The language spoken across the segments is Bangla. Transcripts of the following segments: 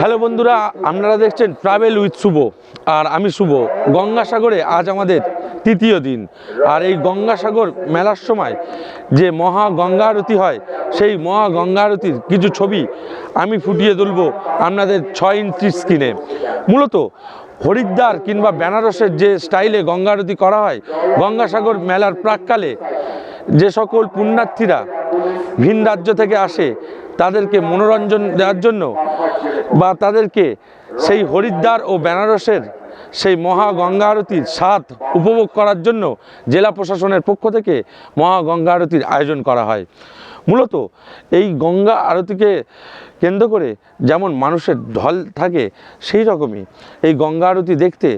হ্যালো বন্ধুরা, আপনারা দেখছেন ট্রাভেল উইথ শুভ, আর আমি শুভ। গঙ্গাসাগরে আজ আমাদের তৃতীয় দিন। আর এই গঙ্গাসাগর মেলার সময় যে মহা গঙ্গা আরতি হয়, সেই মহা গঙ্গা আরতির কিছু ছবি আমি ফুটিয়ে তুলব আপনাদের 6 ইঞ্চি স্ক্রিনে। মূলত হরিদ্বার কিংবা বেনারসের যে স্টাইলে গঙ্গা আরতি করা হয়, গঙ্গাসাগর মেলার প্রাককালে যে সকল পুণ্যার্থীরা ভিন রাজ্য থেকে আসে, তাদেরকে মনোরঞ্জন দেওয়ার জন্য বা তাদেরকে সেই হরিদ্বার ও বেনারসের সেই মহা গঙ্গা আরতির স্বাদ উপভোগ করার জন্য জেলা প্রশাসনের পক্ষ থেকে মহা গঙ্গা আরতির আয়োজন করা হয়। মূলত এই গঙ্গা আরতিকে কেন্দ্র করে যেমন মানুষের ঢল থাকে, সেই রকমই এই গঙ্গা আরতি দেখতে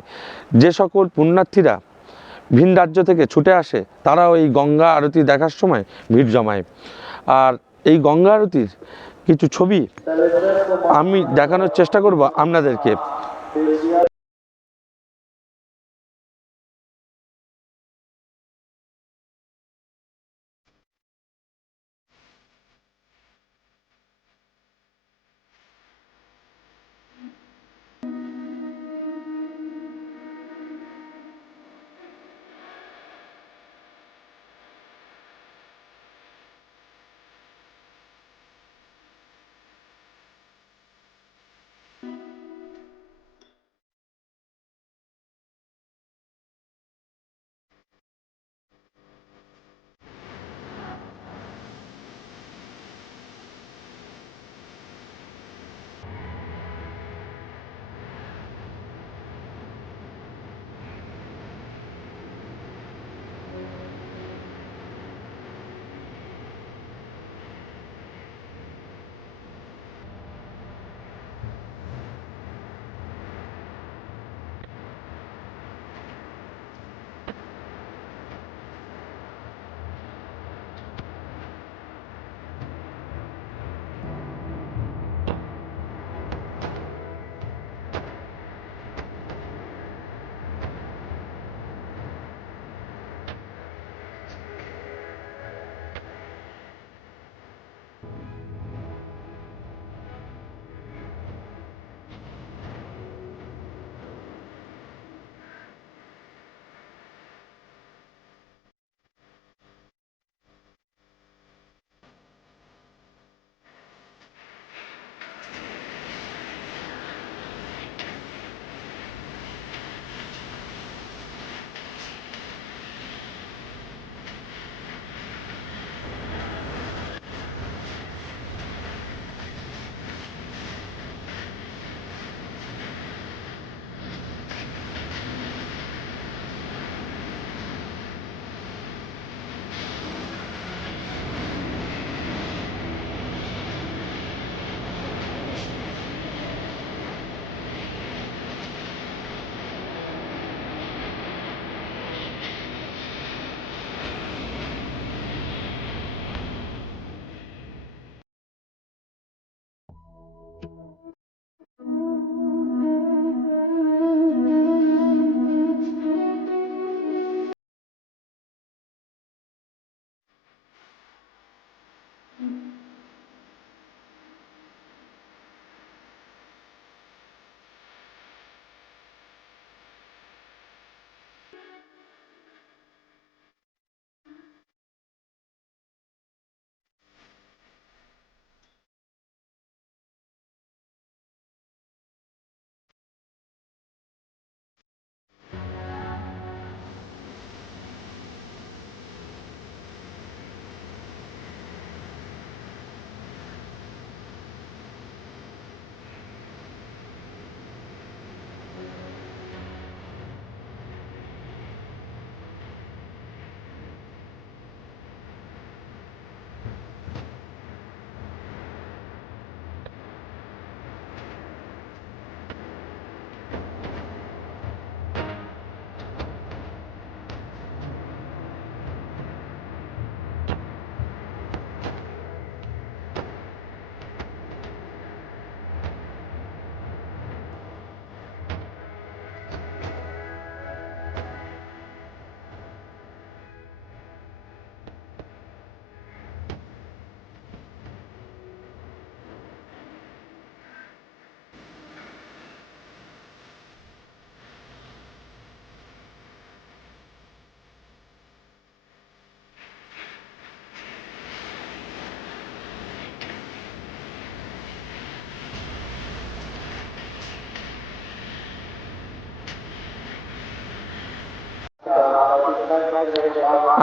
যে সকল পুণ্যার্থীরা ভিন রাজ্য থেকে ছুটে আসে, তারাও এই গঙ্গা আরতি দেখার সময় ভিড় জমায়। আর এই গঙ্গা আরতির কিছু ছবি আমি দেখানোর চেষ্টা করব আপনাদেরকে।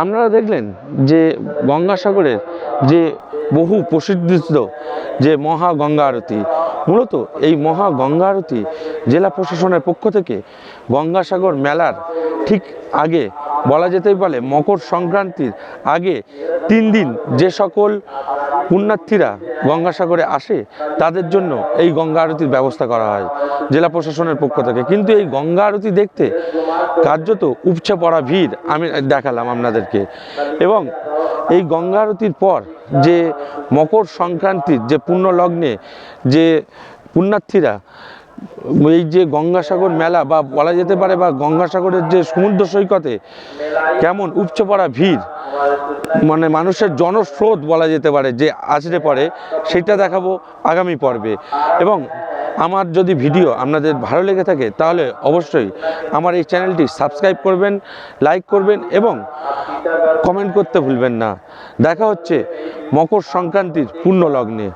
আপনারা দেখলেন যে গঙ্গাসাগরের যে বহু প্রসিদ্ধ যে মহা গঙ্গা আরতি, মূলত এই মহা গঙ্গা আরতি জেলা প্রশাসনের পক্ষ থেকে গঙ্গাসাগর মেলার ঠিক আগে, বলা যেতেই পারে মকর সংক্রান্তির আগে 3 দিন যে সকল পুণ্যার্থীরা গঙ্গাসাগরে আসে তাদের জন্য এই গঙ্গা আরতির ব্যবস্থা করা হয় জেলা প্রশাসনের পক্ষ থেকে। কিন্তু এই গঙ্গা আরতি দেখতে কার্যত উপচে পড়া ভিড় আমি দেখালাম আপনাদেরকে। এবং এই গঙ্গা আরতির পর যে মকর সংক্রান্তির যে পুণ্য লগ্নে যে পুণ্যার্থীরা এই যে গঙ্গাসাগর মেলা বা বলা যেতে পারে বা গঙ্গাসাগরের যে সমুদ্র সৈকতে কেমন উপচে পড়া ভিড়, মানে মানুষের জনস্রোত বলা যেতে পারে যে আছড়ে পড়ে, সেটা দেখাবো আগামী পর্বে। এবং আমার যদি ভিডিও আপনাদের ভালো লেগে থাকে তাহলে অবশ্যই আমার এই চ্যানেলটি সাবস্ক্রাইব করবেন, লাইক করবেন এবং কমেন্ট করতে ভুলবেন না। দেখা হচ্ছে মকর সংক্রান্তির পুণ্য লগ্নে।